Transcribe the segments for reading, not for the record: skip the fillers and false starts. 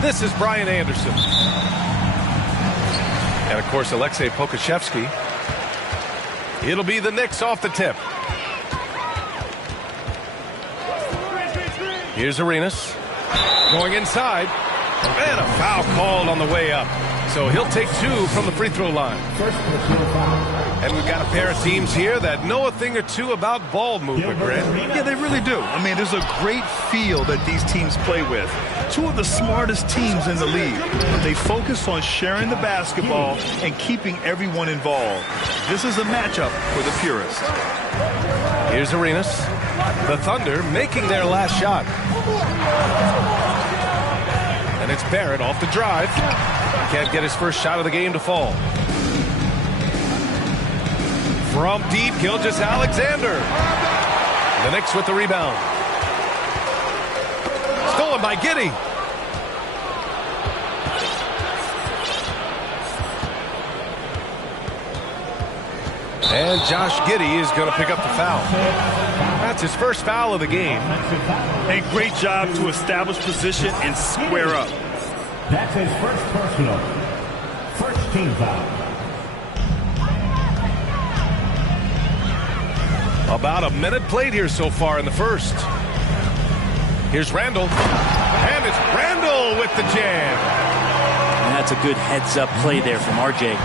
This is Brian Anderson. And, of course, Alexei Pokashevsky. It'll be the Knicks off the tip. Here's Arenas. Going inside. And a foul called on the way up. So he'll take 2 from the free throw line. And we've got a pair of teams here that know a thing or two about ball movement, Grant. Yeah, they really do. I mean, there's a great feel that these teams play with. 2 of the smartest teams in the league. They focus on sharing the basketball and keeping everyone involved. This is a matchup for the purists. Here's Arenas. The Thunder making their last shot. And it's Barrett off the drive. Can't get his first shot of the game to fall. From deep, Gilgeous-Alexander. The Knicks with the rebound. Stolen by Giddey. And Josh Giddey is going to pick up the foul. That's his first foul of the game. A great job to establish position and square up. That's his first personal. First team foul. About a minute played here so far in the first. Here's Randall. And it's Randall with the jam. And that's a good heads-up play there from RJ.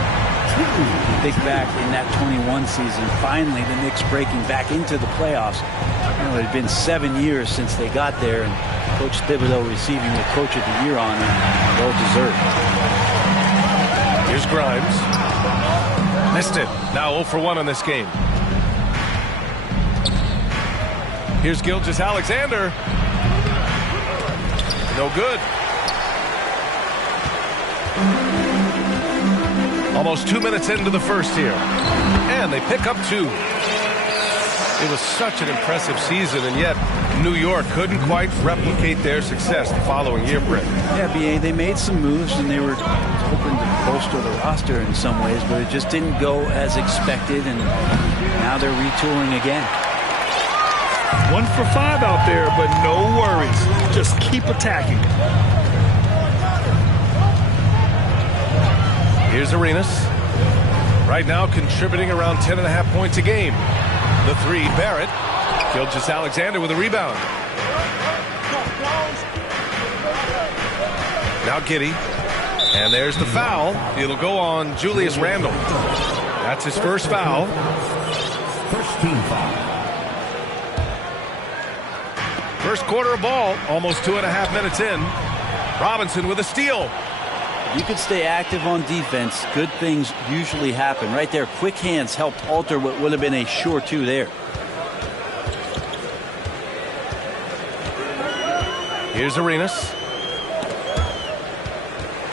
Think back in that 21 season, finally the Knicks breaking back into the playoffs. You know, it had been 7 years since they got there, and Coach Thibodeau receiving the Coach of the Year honor. Well deserved. Here's Grimes. Missed it. Now 0 for 1 in this game. Here's Gilgeous-Alexander. No good. Almost 2 minutes into the first here. And they pick up 2. It was such an impressive season, and yet New York couldn't quite replicate their success the following year, Brett. Yeah, B.A., they made some moves, and they were hoping to bolster the roster in some ways, but it just didn't go as expected, and now they're retooling again. 1 for 5 out there, but no worries. Just keep attacking. Here's Arenas. Right now contributing around 10.5 points a game. The 3, Barrett. Gilgeous-Alexander with a rebound. Now Giddey. And there's the foul. It'll go on Julius Randle. That's his first foul. First team foul. First quarter of ball, almost 2.5 minutes in. Robinson with a steal. You could stay active on defense. Good things usually happen. Right there, quick hands helped alter what would have been a sure 2 there. Here's Arenas.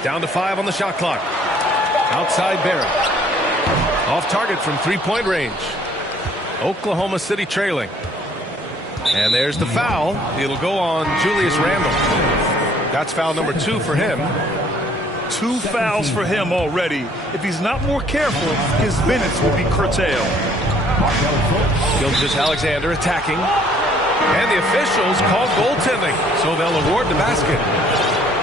Down to 5 on the shot clock. Outside Barrett. Off target from 3-point range. Oklahoma City trailing. And there's the foul. It'll go on Julius Randle. That's foul number 2 for him. 2 fouls for him already. If he's not more careful, his minutes will be curtailed. Gilgeous-Alexander attacking. And the officials call goaltending, so they'll award the basket.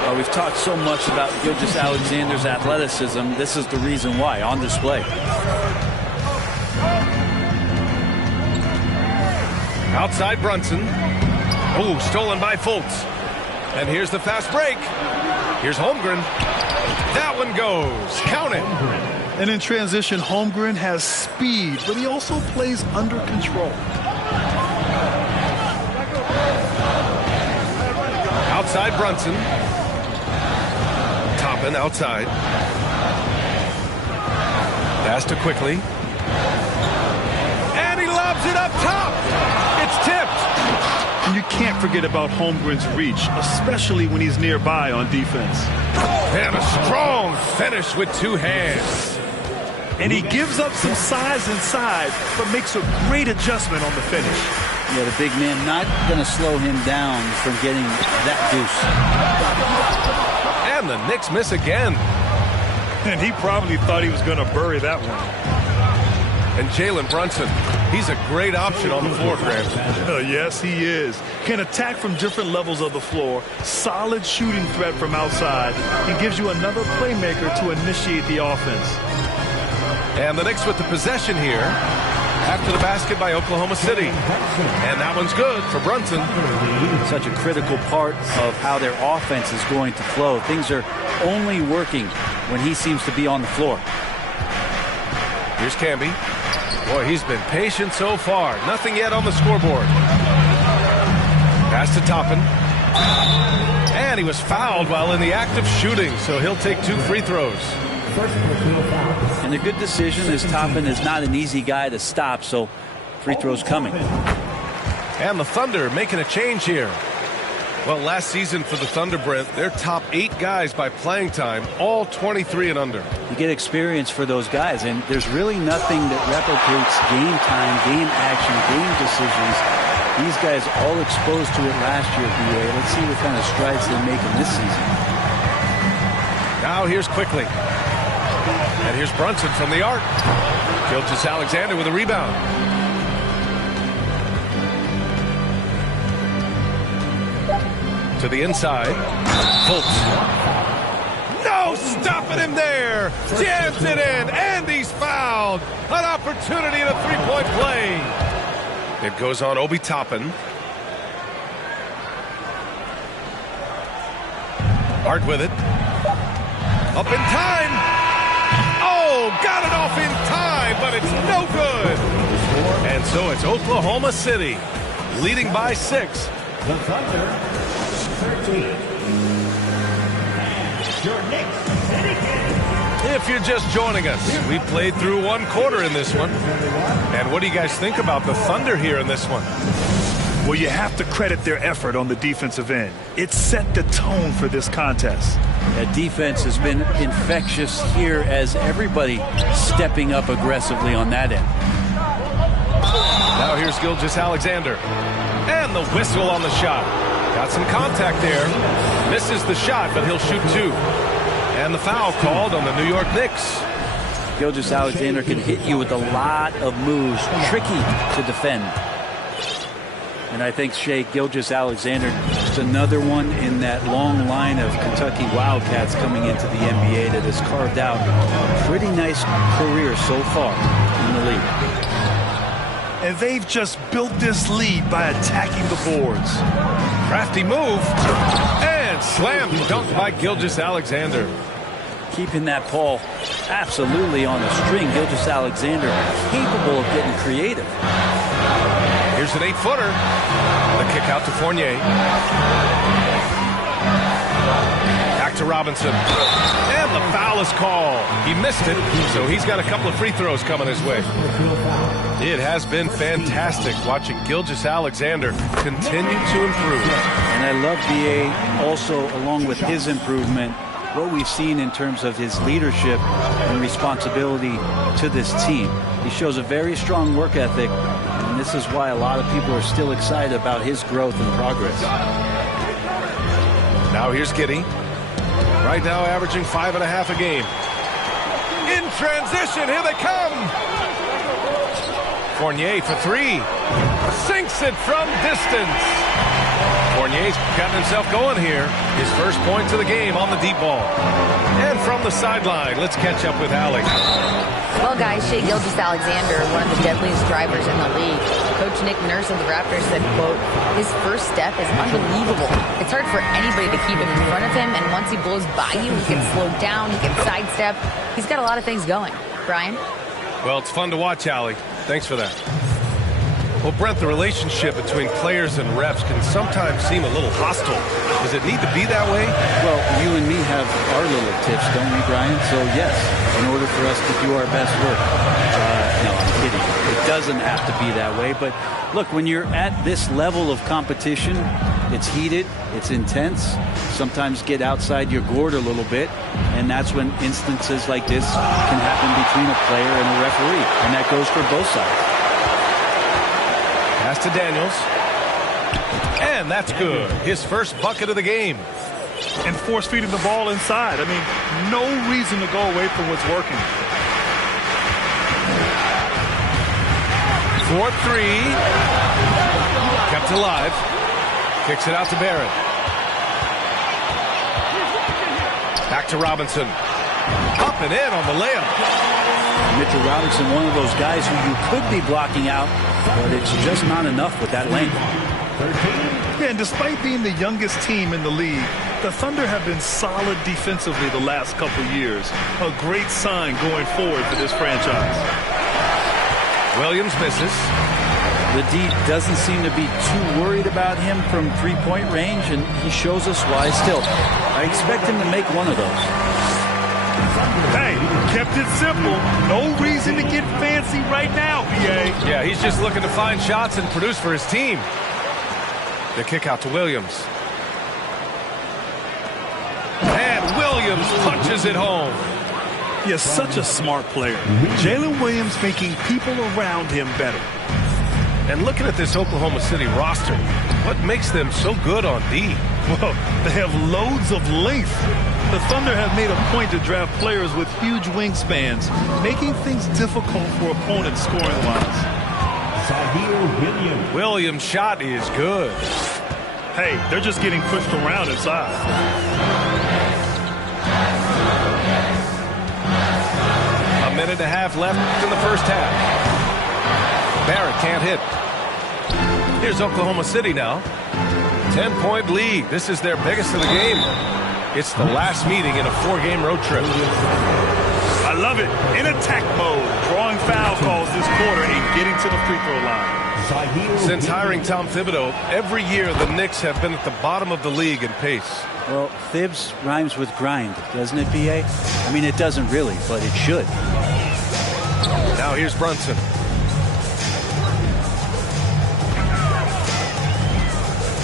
Well, we've talked so much about Gilgeous-Alexander's athleticism. This is the reason why, on display. Outside Brunson. Oh, stolen by Fultz. And here's the fast break. Here's Holmgren. That one goes. Count it. And in transition, Holmgren has speed, but he also plays under control. Outside Brunson. Toppin outside. Pass to Quickly. And he lobs it up top. It's tipped. And you can't forget about Holmgren's reach, especially when he's nearby on defense. And a strong finish with 2 hands. And he gives up some size inside, but makes a great adjustment on the finish. Yeah, the big man not going to slow him down from getting that deuce. And the Knicks miss again. And he probably thought he was going to bury that one. And Jalen Brunson, he's a great option on the floor, Grant. Yes, he is. Can attack from different levels of the floor. Solid shooting threat from outside. He gives you another playmaker to initiate the offense. And the Knicks with the possession here after the basket by Oklahoma City. And that one's good for Brunson. Such a critical part of how their offense is going to flow. Things are only working when he seems to be on the floor. Here's Camby. Boy, he's been patient so far. Nothing yet on the scoreboard. Pass to Toppin. And he was fouled while in the act of shooting, so he'll take 2 free throws. And a good decision, as Toppin is not an easy guy to stop, so free throws coming. And the Thunder making a change here. Well, last season for the Thunder, Brent, their top 8 guys by playing time, all 23 and under. You get experience for those guys, and there's really nothing that replicates game time, game action, game decisions. These guys all exposed to it last year, BA. Let's see what kind of strides they make in this season. Now here's Quickly. And here's Brunson from the arc. Gilgeous-Alexander with a rebound. To the inside. Fultz. No, stopping him there. Jams it in, and he's fouled. An opportunity and a three-point play. It goes on Obi Toppin. Hart with it. Up in time. Oh, got it off in time, but it's no good. And so it's Oklahoma City leading by 6. The Thunder, 13. Your Knicks, If you're just joining us, we played through 1 quarter in this one. And what do you guys think about the Thunder here in this one? Well, you have to credit their effort on the defensive end. It set the tone for this contest. That defense has been infectious here as everybody stepping up aggressively on that end. Now here's Gilgeous-Alexander. And the whistle on the shot. Got some contact there. Misses the shot, but he'll shoot 2. And the foul called on the New York Knicks. Gilgeous-Alexander can hit you with a lot of moves. Tricky to defend. And I think Shea Gilgeous-Alexander is another one in that long line of Kentucky Wildcats coming into the NBA that has carved out a pretty nice career so far in the league. And they've just built this lead by attacking the boards. Crafty move. And slam dunk by Gilgeous-Alexander. Keeping that ball absolutely on the string. Gilgeous-Alexander capable of getting creative. Here's an 8-footer. The kick out to Fournier. Back to Robinson. And the foul is called. He missed it, so he's got a couple of free throws coming his way. It has been fantastic watching Gilgeous-Alexander continue to improve. And I love BA also, along with his improvement, what we've seen in terms of his leadership and responsibility to this team. He shows a very strong work ethic, and this is why a lot of people are still excited about his growth and progress. Now here's Giddey. Right now averaging 5.5 a game. In transition, here they come. Fournier for 3. Sinks it from distance. Fournier's gotten himself going here. His first points of the game on the deep ball. And from the sideline, let's catch up with Alex. Well, guys, Shea Gilgeous-Alexander, one of the deadliest drivers in the league. Coach Nick Nurse of the Raptors said, quote, his first step is unbelievable. It's hard for anybody to keep it in front of him, and once he blows by you, he can slow down, he can sidestep. He's got a lot of things going. Brian? Well, it's fun to watch, Allie. Thanks for that. Well, Brent, the relationship between players and refs can sometimes seem a little hostile. Does it need to be that way? Well, you and me have our little tips, don't we, Brian? So, yes, in order for us to do our best work. No, I'm kidding. It doesn't have to be that way. But, look, when you're at this level of competition, it's heated, it's intense. Sometimes get outside your gourd a little bit. And that's when instances like this can happen between a player and a referee. And that goes for both sides. Pass to Daniels. And that's good. His first bucket of the game. And force-feeding the ball inside. I mean, no reason to go away from what's working. for three. Kept alive. Kicks it out to Barrett. Back to Robinson. Up and in on the layup. Mitchell Robinson, one of those guys who you could be blocking out, but it's just not enough with that length. Yeah, and despite being the youngest team in the league, the Thunder have been solid defensively the last couple years. A great sign going forward for this franchise. Williams misses. The D doesn't seem to be too worried about him from three-point range, and he shows us why still. I expect him to make one of those. Hey, kept it simple. No reason to get fancy right now, PA. Yeah, he's just looking to find shots and produce for his team. The kick out to Williams. And Williams punches it home. He is such a smart player. Jalen Williams making people around him better. And looking at this Oklahoma City roster, what makes them so good on D? Well, they have loads of length. The Thunder have made a point to draft players with huge wingspans, making things difficult for opponents scoring-wise. Williams' shot is good. Hey, they're just getting pushed around inside. A minute and a half left in the first half. Barrett can't hit. Here's Oklahoma City now. 10-point lead. This is their biggest of the game. It's the last meeting in a 4-game road trip. I love it. In attack mode. Drawing foul calls this quarter and getting to the free throw line. Since hiring Tom Thibodeau, every year the Knicks have been at the bottom of the league in pace. Well, Thibs rhymes with grind, doesn't it, PA? I mean, it doesn't really, but it should. Now here's Brunson.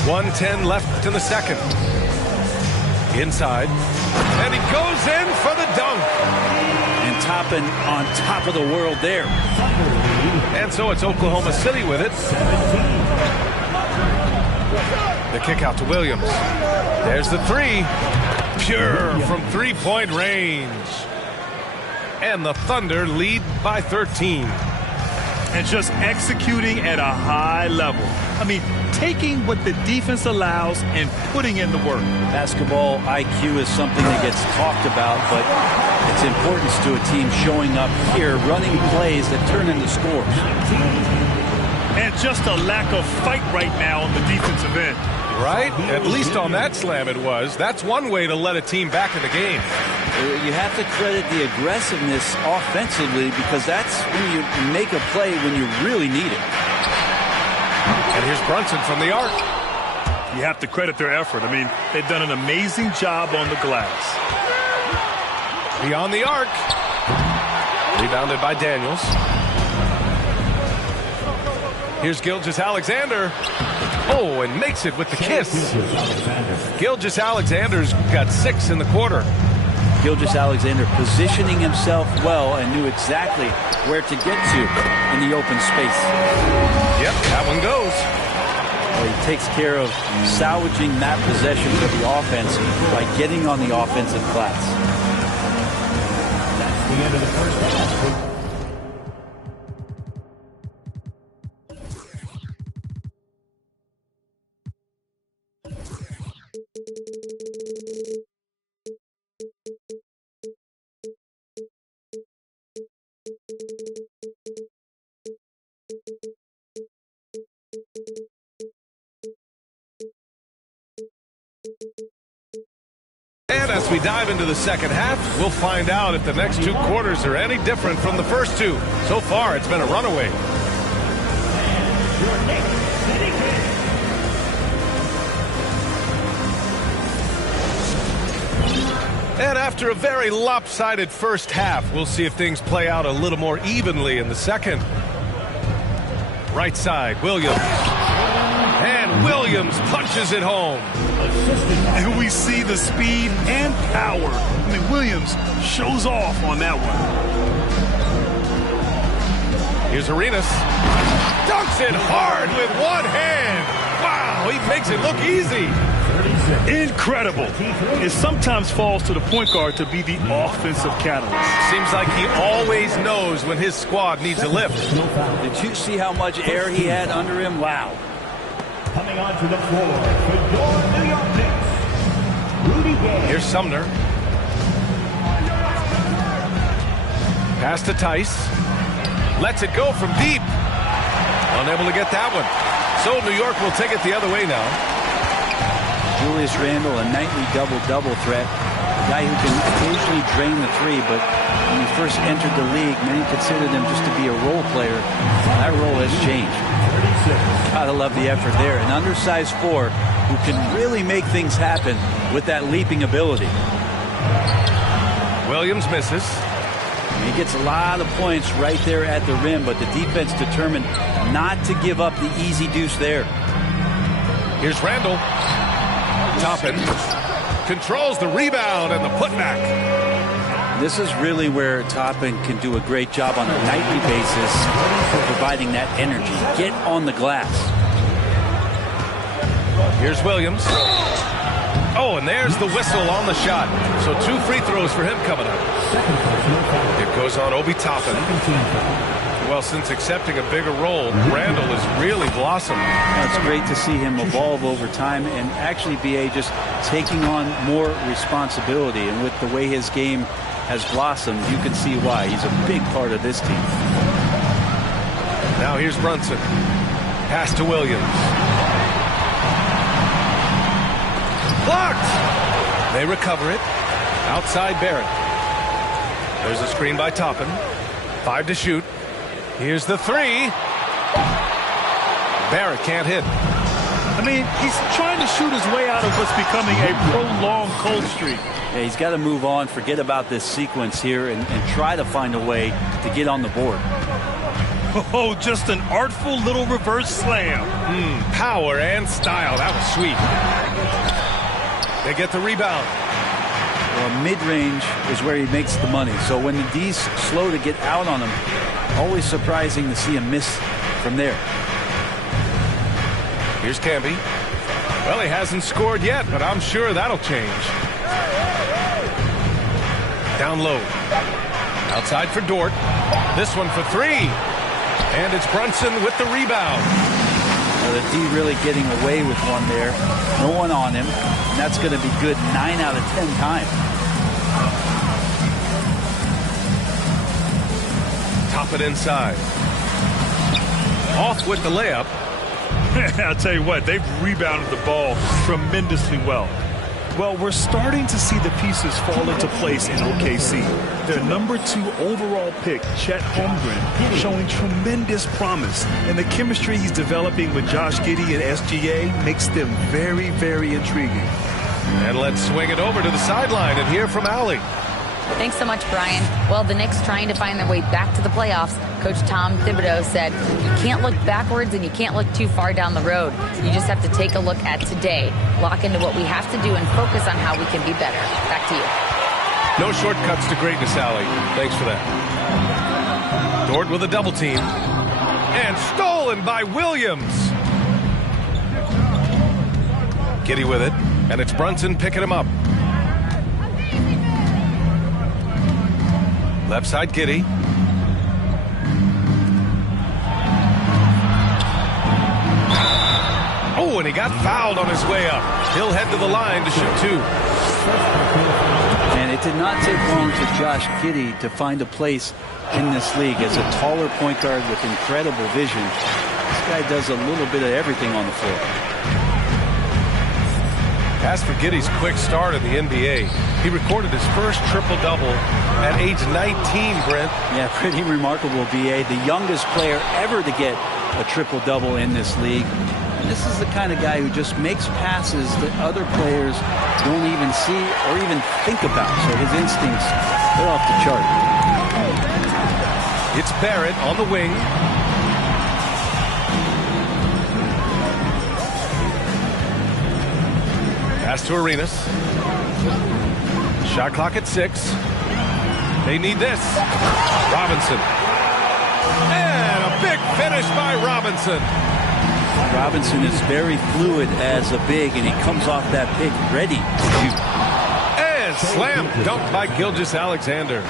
.110 left in the second. Inside. And he goes in for the dunk. And topping on top of the world there. And so it's Oklahoma City with it. The kick out to Williams. There's the three. Pure from three-point range. And the Thunder lead by 13. And just executing at a high level. I mean, taking what the defense allows and putting in the work. Basketball IQ is something that gets talked about, but its importance to a team showing up here, running plays that turn into scores. And just a lack of fight right now on the defensive end. Right? At least on that slam it was. That's one way to let a team back in the game. You have to credit the aggressiveness offensively, because that's when you make a play when you really need it. And here's Brunson from the arc. You have to credit their effort. I mean, they've done an amazing job on the glass. Beyond the arc. Rebounded by Daniels. Here's Gilgeous-Alexander. Oh, and makes it with the kiss. Gilgeous-Alexander's got 6 in the quarter. Gilgeous-Alexander positioning himself well and knew exactly where to get to in the open space. Yep, that one goes. Well, he takes care of salvaging that possession for the offense by getting on the offensive glass. That's the end of the first half. And as we dive into the second half, we'll find out if the next 2 quarters are any different from the first 2. So far, it's been a runaway. And after a very lopsided first half, we'll see if things play out a little more evenly in the second. Right side, Williams. And Williams punches it home. And we see the speed and power. I mean, Williams shows off on that one. Here's Arenas. Dunks it hard with one hand. Wow, he makes it look easy. Incredible. It sometimes falls to the point guard to be the offensive catalyst. Seems like he always knows when his squad needs a lift. Did you see how much air he had under him? Wow. Coming onto the floor for your New York Knicks, Rudy Gay. Here's Sumner. Pass to Tice. Lets it go from deep. Unable to get that one. So New York will take it the other way now. Julius Randle, a nightly double-double threat. A guy who can occasionally drain the three, but when he first entered the league, many considered him just to be a role player. That role has changed. Gotta love the effort there. An undersized four who can really make things happen with that leaping ability. Williams misses. He gets a lot of points right there at the rim, but the defense determined not to give up the easy deuce there. Here's Randall. Toppin controls the rebound and the putback. This is really where Toppin can do a great job on a nightly basis for providing that energy. Get on the glass. Here's Williams. Oh, and there's the whistle on the shot. So 2 free throws for him coming up. It goes on Obi Toppin. Well, since accepting a bigger role, Randall has really blossomed. It's great to see him evolve over time and actually be just taking on more responsibility. And with the way his game has blossomed, you can see why. He's a big part of this team. Now here's Brunson. Pass to Williams. Blocked! They recover it. Outside Barrett. There's a screen by Toppin. 5 to shoot. Here's the 3. Barrett can't hit. I mean, he's trying to shoot his way out of what's becoming a prolonged cold streak. Yeah, he's got to move on, forget about this sequence here, and try to find a way to get on the board. Oh, just an artful little reverse slam. Power and style. That was sweet. They get the rebound. Well, mid-range is where he makes the money. So when the D's slow to get out on him, always surprising to see him miss from there. Here's Camby. Well, he hasn't scored yet, but I'm sure that'll change. Down low. Outside for Dort. This one for 3. And it's Brunson with the rebound. Well, the D really getting away with one there. No one on him. And that's going to be good 9 out of 10 times. Top it inside. Off with the layup. I'll tell you what, they've rebounded the ball tremendously well. Well, we're starting to see the pieces fall into place in OKC. Their number 2 overall pick, Chet Holmgren, showing tremendous promise. And the chemistry he's developing with Josh Giddey and SGA makes them very, very intriguing. And let's swing it over to the sideline and hear from Allie. Thanks so much, Brian. Well, the Knicks trying to find their way back to the playoffs. Coach Tom Thibodeau said, you can't look backwards and you can't look too far down the road. You just have to take a look at today, lock into what we have to do, and focus on how we can be better. Back to you. No shortcuts to greatness, Allie. Thanks for that. Dort with a double team. And stolen by Williams. Giddey with it. And it's Brunson picking him up. Left side, Giddey. Oh, and he got fouled on his way up. He'll head to the line to shoot 2. And it did not take long for Josh Giddey to find a place in this league as a taller point guard with incredible vision. This guy does a little bit of everything on the floor. As for Giddey's quick start in the NBA, he recorded his first triple-double at age 19, Brent. Yeah, pretty remarkable, B.A. The youngest player ever to get a triple-double in this league. And this is the kind of guy who just makes passes that other players don't even see or even think about. So his instincts, they're off the chart. It's Barrett on the wing. Pass to Arenas. Shot clock at 6. They need this. Robinson. And a big finish by Robinson. Robinson is very fluid as a big, and he comes off that pick ready to shoot. And slam dunked by Gilgeous-Alexander.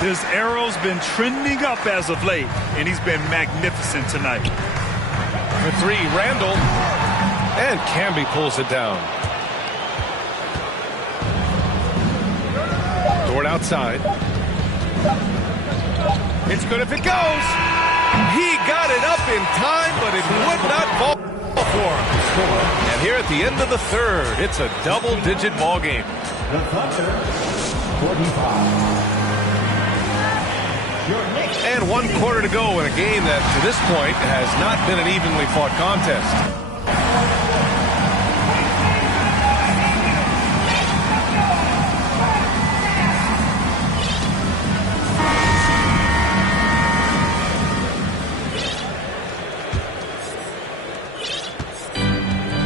His arrow's been trending up as of late, and he's been magnificent tonight. For three, Randall. And Camby pulls it down. Dort outside. It's good if it goes. He got it up in time, but it would not fall for him. And here at the end of the third, it's a double-digit ball game. The Thunder, 45. And 1 quarter to go in a game that, to this point, has not been an evenly fought contest.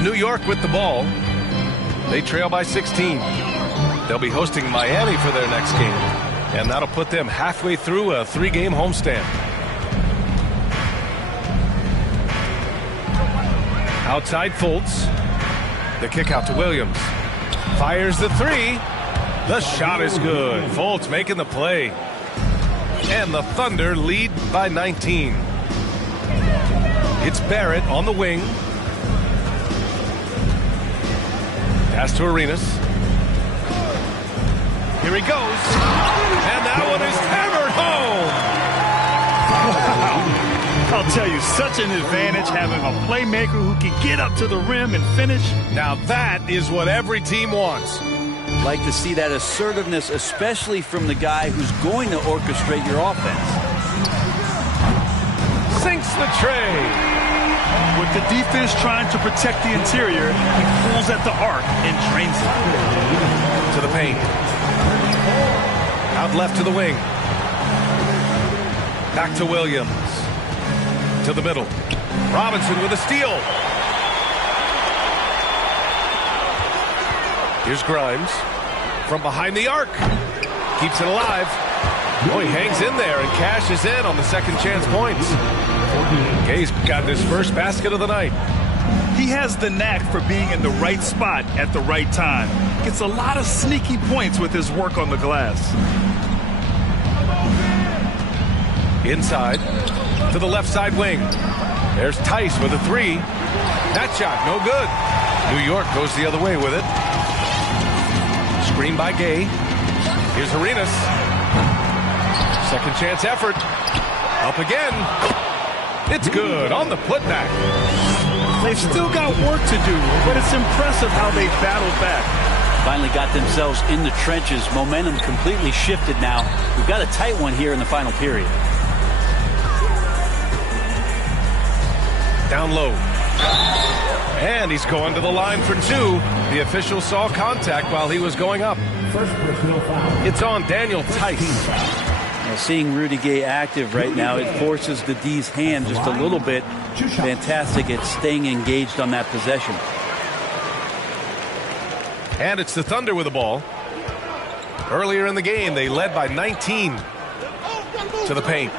New York with the ball. They trail by 16. They'll be hosting Miami for their next game, and that'll put them halfway through a 3-game homestand. Outside Fultz. The kick out to Williams. Fires the three. The shot is good. Fultz making the play. And the Thunder lead by 19. It's Barrett on the wing. Pass to Arenas. Here he goes. And that one is hammered home. I'll tell you, such an advantage having a playmaker who can get up to the rim and finish. Now that is what every team wants. Like to see that assertiveness, especially from the guy who's going to orchestrate your offense. Sinks the tray. With the defense trying to protect the interior, he pulls at the arc and drains it. To the paint. Out left to the wing. Back to Williams. To the middle. Robinson with a steal. Here's Grimes. From behind the arc. Keeps it alive. Oh, he hangs in there and cashes in on the second chance points. Gay's got his first basket of the night. He has the knack for being in the right spot at the right time. Gets a lot of sneaky points with his work on the glass. Inside to the left side wing. There's Tice with a three. That shot, no good. New York goes the other way with it. Screen by Gay. Here's Arenas. Second chance effort. Up again. It's good on the putback. They've still got work to do, but it's impressive how they battled back. Finally got themselves in the trenches. Momentum completely shifted now. We've got a tight one here in the final period. Down low. And he's going to the line for two. The official saw contact while he was going up. First personal foul. It's on Daniel Tice. Seeing Rudy Gay active right now, it forces the D's hand just a little bit. Fantastic at staying engaged on that possession. And it's the Thunder with the ball. Earlier in the game, they led by 19. To the paint.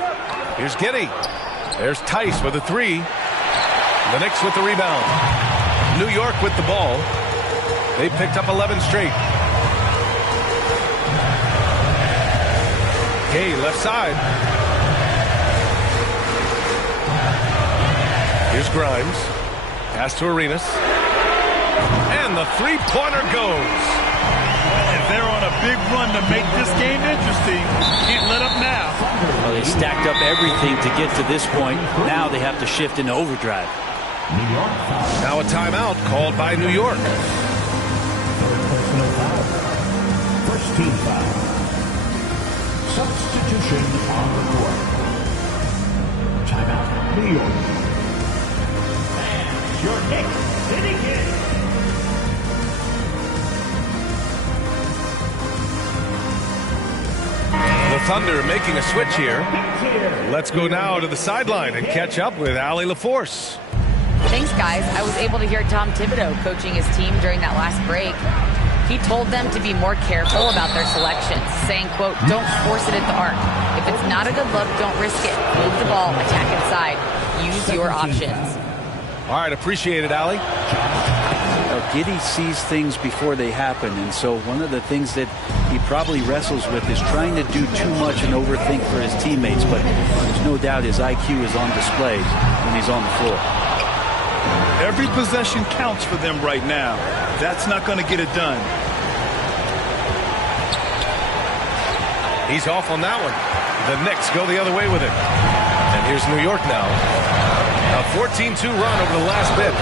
Here's Giddey. There's Tice with a three. The Knicks with the rebound. New York with the ball. They picked up 11 straight. Gay left side. Here's Grimes. Pass to Arenas. And the three-pointer goes. And they're on a big run to make this game interesting. Can't let up now. Well, they stacked up everything to get to this point. Now they have to shift into overdrive. Now a timeout called by New York. Third personal foul. First team foul. Substitution on the court. Timeout, New York. And your Knicks sitting in. The Thunder making a switch here. Let's go now to the sideline and catch up with Allie LaForce. Thanks, guys. I was able to hear Tom Thibodeau coaching his team during that last break. He told them to be more careful about their selections, saying, quote, don't force it at the arc. If it's not a good look, don't risk it. Move the ball, attack inside. Use your options. All right, appreciate it, Allie. Giddey sees things before they happen, and so one of the things that he probably wrestles with is trying to do too much and overthink for his teammates, but there's no doubt his IQ is on display when he's on the floor. Every possession counts for them right now. That's not going to get it done. He's off on that one. The Knicks go the other way with it. And here's New York now. A 14-2 run over the last bit.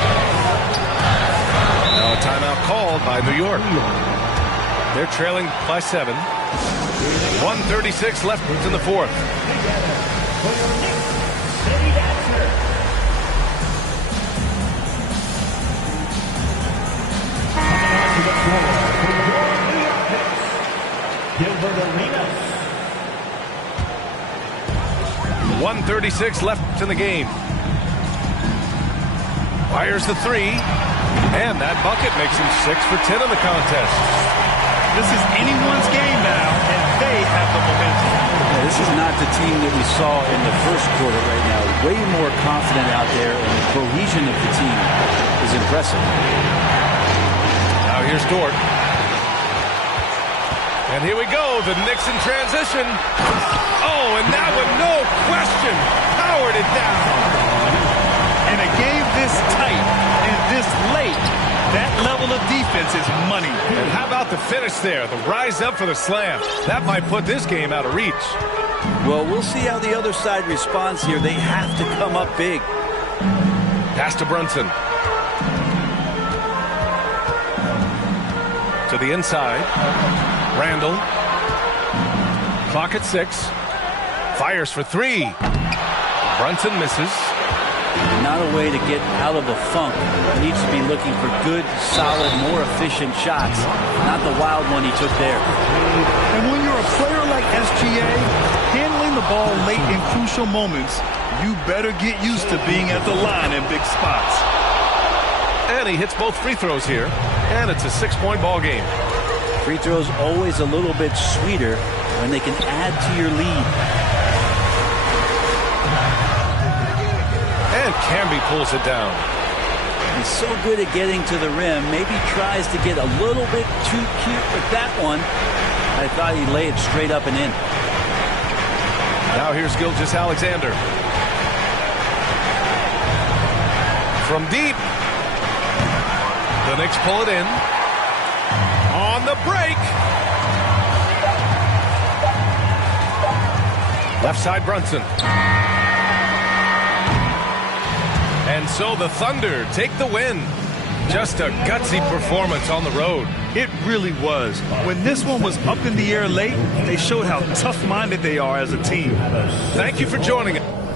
Now a timeout called by New York. They're trailing by 7. 1:36 left in the fourth. Gilbert Arenas. 1:36 left in the game. Fires the 3. And that bucket makes him 6 for 10 in the contest. This is anyone's game now, and they have the momentum. Yeah, this is not the team that we saw in the first quarter right now. Way more confident out there, and the cohesion of the team is impressive. Now here's Dort. And here we go, the Knicks in transition. Oh, and that one, no question, powered it down. In a game this tight and this late, that level of defense is money. And how about the finish there, the rise up for the slam? That might put this game out of reach. Well, we'll see how the other side responds here. They have to come up big. Pass to Brunson. To the inside. Randall. Clock at 6. Fires for 3. Brunson misses. Not a way to get out of a funk. He needs to be looking for good, solid, more efficient shots. Not the wild one he took there. And when you're a player like SGA, handling the ball late in crucial moments, you better get used to being at the line in big spots. And he hits both free throws here. And it's a 6-point ball game. Free throws always a little bit sweeter when they can add to your lead. And Camby pulls it down. He's so good at getting to the rim. Maybe tries to get a little bit too cute with that one. I thought he'd lay it straight up and in. Now here's Gilgeous-Alexander. From deep. The Knicks pull it in. On the break. Left side Brunson. And so the Thunder take the win. Just a gutsy performance on the road. It really was. When this one was up in the air late, they showed how tough-minded they are as a team. Thank you for joining us.